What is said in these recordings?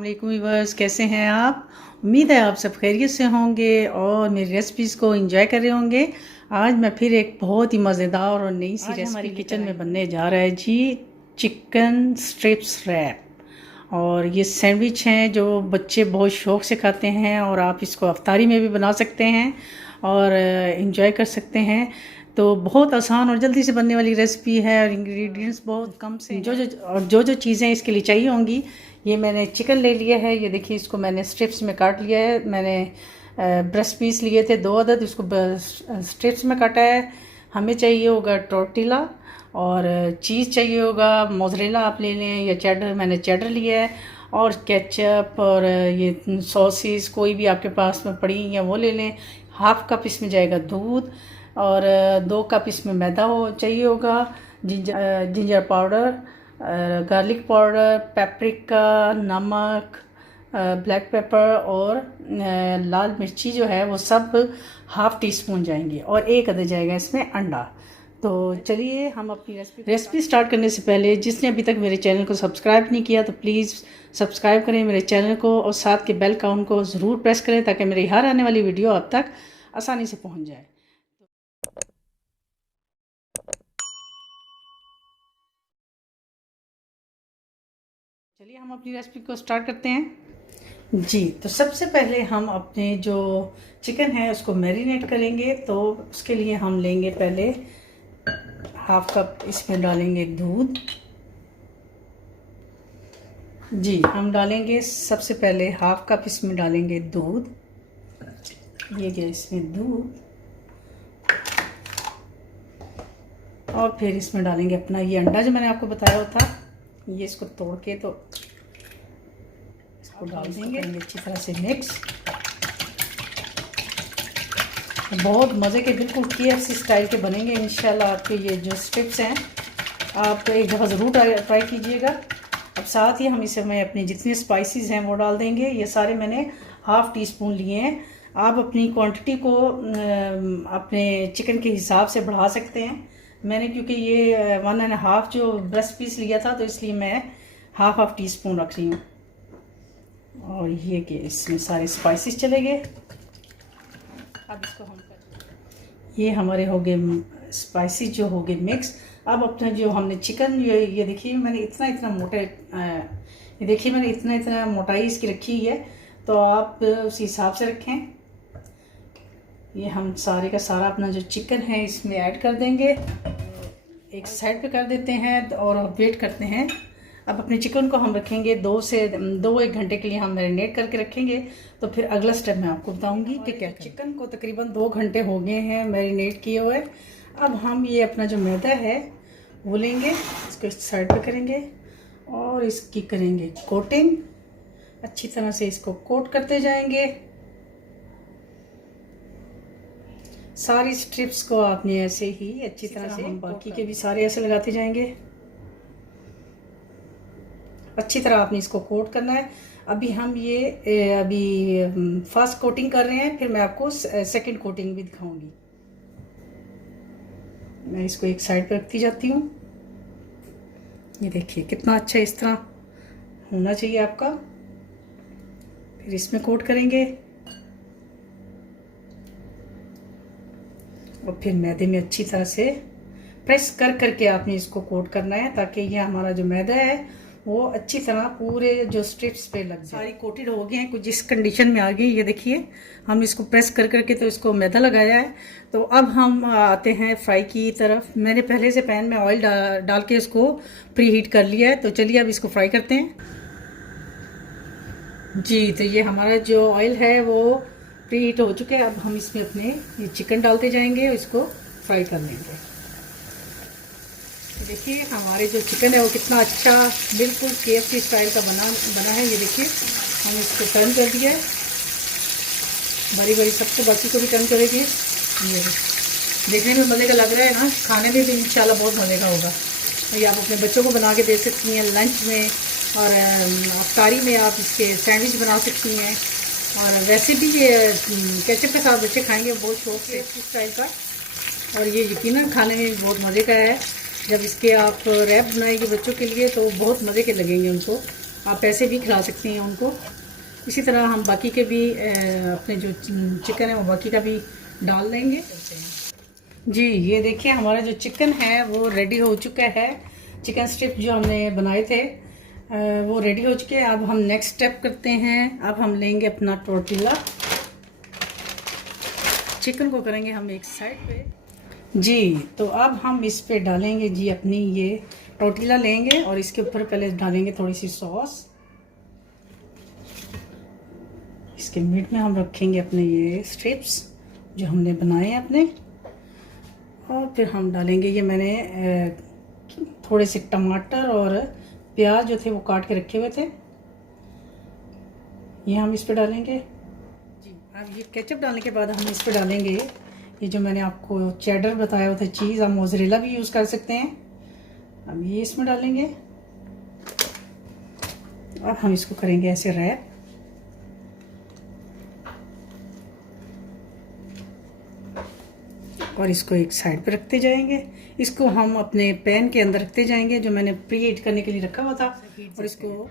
वालेकुम व्यूअर्स, कैसे हैं आप। उम्मीद है आप सब खैरियत से होंगे और मेरी रेसिपीज़ को एंजॉय कर रहे होंगे। आज मैं फिर एक बहुत ही मज़ेदार और नई सी रेसिपी हमारी किचन में बनने जा रहा है जी, चिकन स्ट्रिप्स रैप। और ये सैंडविच हैं जो बच्चे बहुत शौक़ से खाते हैं और आप इसको अफ्तारी में भी बना सकते हैं और एंजॉय कर सकते हैं। तो बहुत आसान और जल्दी से बनने वाली रेसिपी है और इंग्रेडिएंट्स बहुत कम से जो चीज़ें इसके लिए चाहिए होंगी। ये मैंने चिकन ले लिया है, ये देखिए इसको मैंने स्ट्रिप्स में काट लिया है। मैंने ब्रेस्ट पीस लिए थे 2 अदद, इसको स्ट्रिप्स में काटा है। हमें चाहिए होगा टोर्टिला और चीज़ चाहिए होगा, मोज़रेला आप ले लें या चेडर, मैंने चेडर लिया है। और केचप और ये सॉसेस कोई भी आपके पास में पड़ी या वो ले लें। हाफ कप इसमें जाएगा दूध और 2 कप इसमें मैदा चाहिए होगा। Ginger powder, garlic powder, paprika, नमक, ब्लैक पेपर और लाल मिर्ची जो है वो सब हाफ़ टी स्पून जाएंगी और 1 अदद जाएगा इसमें अंडा। तो चलिए हम अपनी रेसिपी स्टार्ट करने से पहले जिसने अभी तक मेरे चैनल को सब्सक्राइब नहीं किया तो प्लीज़ सब्सक्राइब करें मेरे चैनल को और साथ के बेल आइकन को ज़रूर प्रेस करें ताकि मेरी हर आने वाली वीडियो आप तक आसानी से पहुंच जाए। चलिए हम अपनी रेसिपी को स्टार्ट करते हैं जी। तो सबसे पहले हम अपने जो चिकन है उसको मैरिनेट करेंगे। तो उसके लिए हम लेंगे पहले हाफ कप इसमें डालेंगे दूध जी। हम डालेंगे सबसे पहले हाफ कप इसमें डालेंगे दूध, ये गया इसमें दूध। और फिर इसमें डालेंगे अपना ये अंडा जो मैंने आपको बताया था, ये इसको तोड़ के तो इसको डाल देंगे अच्छी तरह से मिक्स। बहुत मज़े के बिल्कुल KFC स्टाइल के बनेंगे इंशाल्लाह। आपके ये जो स्ट्रिप्स हैं आप एक दफ़ा ज़रूर ट्राई कीजिएगा। अब साथ ही हम इसमें अपनी जितनी स्पाइसेस हैं वो डाल देंगे। ये सारे मैंने हाफ़ टी स्पून लिए हैं। आप अपनी क्वांटिटी को अपने चिकन के हिसाब से बढ़ा सकते हैं। मैंने क्योंकि ये 1.5 जो ब्रेस्ट पीस लिया था तो इसलिए मैं हाफ टी स्पून रख रही हूँ। और ये कि इसमें सारे स्पाइसेस चले गए। अब इसको हम ये हमारे हो गए स्पाइसेस जो हो गए मिक्स। अब अपना जो हमने चिकन ये देखिए मैंने इतना मोटा ये देखिए मैंने इतना मोटाई इसकी रखी है, तो आप उस हिसाब से रखें। ये हम सारे का सारा अपना जो चिकन है इसमें ऐड कर देंगे, एक साइड पे कर देते हैं और वेट करते हैं। अब अपने चिकन को हम रखेंगे 2-1 घंटे के लिए हम मैरिनेट करके रखेंगे। तो फिर अगला स्टेप मैं आपको बताऊंगी कि क्या। चिकन को तकरीबन 2 घंटे हो गए हैं मैरिनेट किए हुए। अब हम ये अपना जो मैदा है वो लेंगे, इसको इस साइड पे करेंगे और इसकी करेंगे कोटिंग। अच्छी तरह से इसको कोट करते जाएंगे। सारी स्ट्रिप्स को आपने ऐसे ही अच्छी तरह से, हम बाकी के भी सारे ऐसे लगाते जाएंगे। अच्छी तरह आपने इसको कोट करना है। अभी हम ये फर्स्ट कोटिंग कर रहे हैं, फिर मैं आपको सेकंड कोटिंग भी दिखाऊंगी। मैं इसको एक साइड पर रखती जाती हूँ। ये देखिए कितना अच्छा इस तरह होना चाहिए आपका। फिर इसमें कोट करेंगे और फिर मैदे में अच्छी तरह से प्रेस करके आपने इसको कोट करना है ताकि ये हमारा जो मैदा है वो अच्छी तरह पूरे जो स्ट्रिप्स पे लग जाए। सारी कोटेड हो गए हैं, कुछ इस कंडीशन में आ गई। ये देखिए हम इसको प्रेस करके तो इसको मैदा लगाया है। तो अब हम आते हैं फ्राई की तरफ। मैंने पहले से पैन में ऑयल डाल के इसको प्री हीट कर लिया है। तो चलिए अब इसको फ्राई करते हैं जी। तो ये हमारा जो ऑयल है वो प्री हीट हो चुका है। अब हम इसमें अपने ये चिकन डालते जाएंगे और इसको फ्राई कर लेंगे। देखिए हमारे जो चिकन है वो कितना अच्छा बिल्कुल KFC स्टाइल का बना है। ये देखिए हम इसको टर्न कर दिया है, बड़ी सबको बाकी को भी टर्न करेंगे। ये देखने में मज़े का लग रहा है ना, खाने में भी इंशाल्लाह बहुत मज़े का होगा। ये आप अपने बच्चों को बना के दे सकती हैं लंच में, और अफ्तारी में आप इसके सैंडविच बना सकती हैं। और वैसे भी ये केचप के साथ बच्चे खाएंगे बहुत शौक से स्टाइल का। और ये यकीनन खाने में भी बहुत मज़े का है। जब इसके आप रैप बनाएंगे बच्चों के लिए तो बहुत मज़े के लगेंगे उनको। आप ऐसे भी खिला सकते हैं उनको। इसी तरह हम बाकी के भी अपने जो चिकन है वो बाकी का भी डाल देंगे। जी ये देखिए हमारा जो चिकन है वो रेडी हो चुका है। चिकन स्ट्रिप जो हमने बनाए थे वो रेडी हो चुके हैं। अब हम नेक्स्ट स्टेप करते हैं। अब हम लेंगे अपना टोर्टिला, चिकन को करेंगे हम एक साइड पे। जी तो अब हम इस पे डालेंगे जी अपनी ये टोर्टिला लेंगे और इसके ऊपर पहले डालेंगे थोड़ी सी सॉस। इसके मिड में हम रखेंगे अपने ये स्ट्रिप्स जो हमने बनाए हैं अपने, और फिर हम डालेंगे ये मैंने थोड़े से टमाटर और प्याज जो थे वो काट के रखे हुए थे, ये हम इस पे डालेंगे जी। अब ये केचप डालने के बाद हम इस पे डालेंगे ये जो मैंने आपको चेडर बताया हुआ था चीज़, आप मोज़रेला भी यूज़ कर सकते हैं। अब ये इसमें डालेंगे और हम इसको करेंगे ऐसे रैप। और इसको एक साइड पे रखते जाएंगे। इसको हम अपने पैन के अंदर रखते जाएंगे जो मैंने प्री हीट करने के लिए रखा हुआ था। और इसको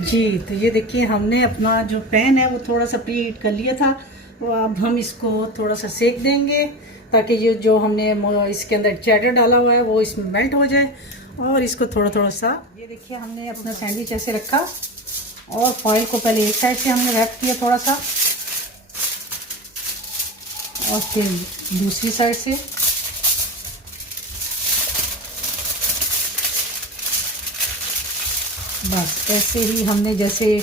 जी तो ये देखिए हमने अपना जो पैन है वो थोड़ा सा प्री हीट कर लिया था। तो अब हम इसको थोड़ा सा सेक देंगे ताकि ये जो हमने इसके अंदर चेडर डाला हुआ है वो इसमें मेल्ट हो जाए। और इसको थोड़ा थोड़ा सा ये देखिए हमने अपना सैंडविच ऐसे रखा और फॉइल को पहले एक साइड से हमने रैप किया थोड़ा सा और फिर दूसरी साइड से। बस ऐसे ही हमने जैसे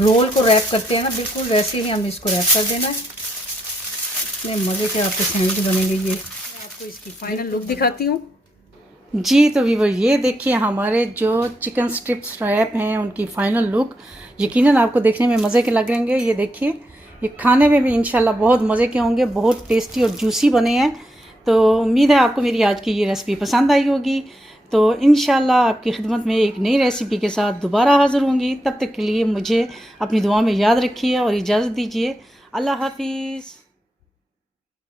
रोल को रैप करते हैं ना, बिल्कुल वैसे ही हमें इसको रैप कर देना है। इतने मज़े के आपके सैंडविच बनेंगे। ये मैं आपको इसकी फाइनल लुक दिखाती हूँ जी। तो वीवर ये देखिए हमारे जो चिकन स्ट्रिप्स रैप हैं उनकी फाइनल लुक यकीनन आपको देखने में मज़े के लग रहेंगे। ये देखिए ये खाने में भी इंशाल्लाह बहुत मज़े के होंगे, बहुत टेस्टी और जूसी बने हैं। तो उम्मीद है आपको मेरी आज की ये रेसिपी पसंद आई होगी। तो इंशाल्लाह आपकी खिदमत में एक नई रेसिपी के साथ दोबारा हाज़िर होंगी। तब तक के लिए मुझे अपनी दुआ में याद रखिए और इजाज़त दीजिए। अल्लाह हाफिज़।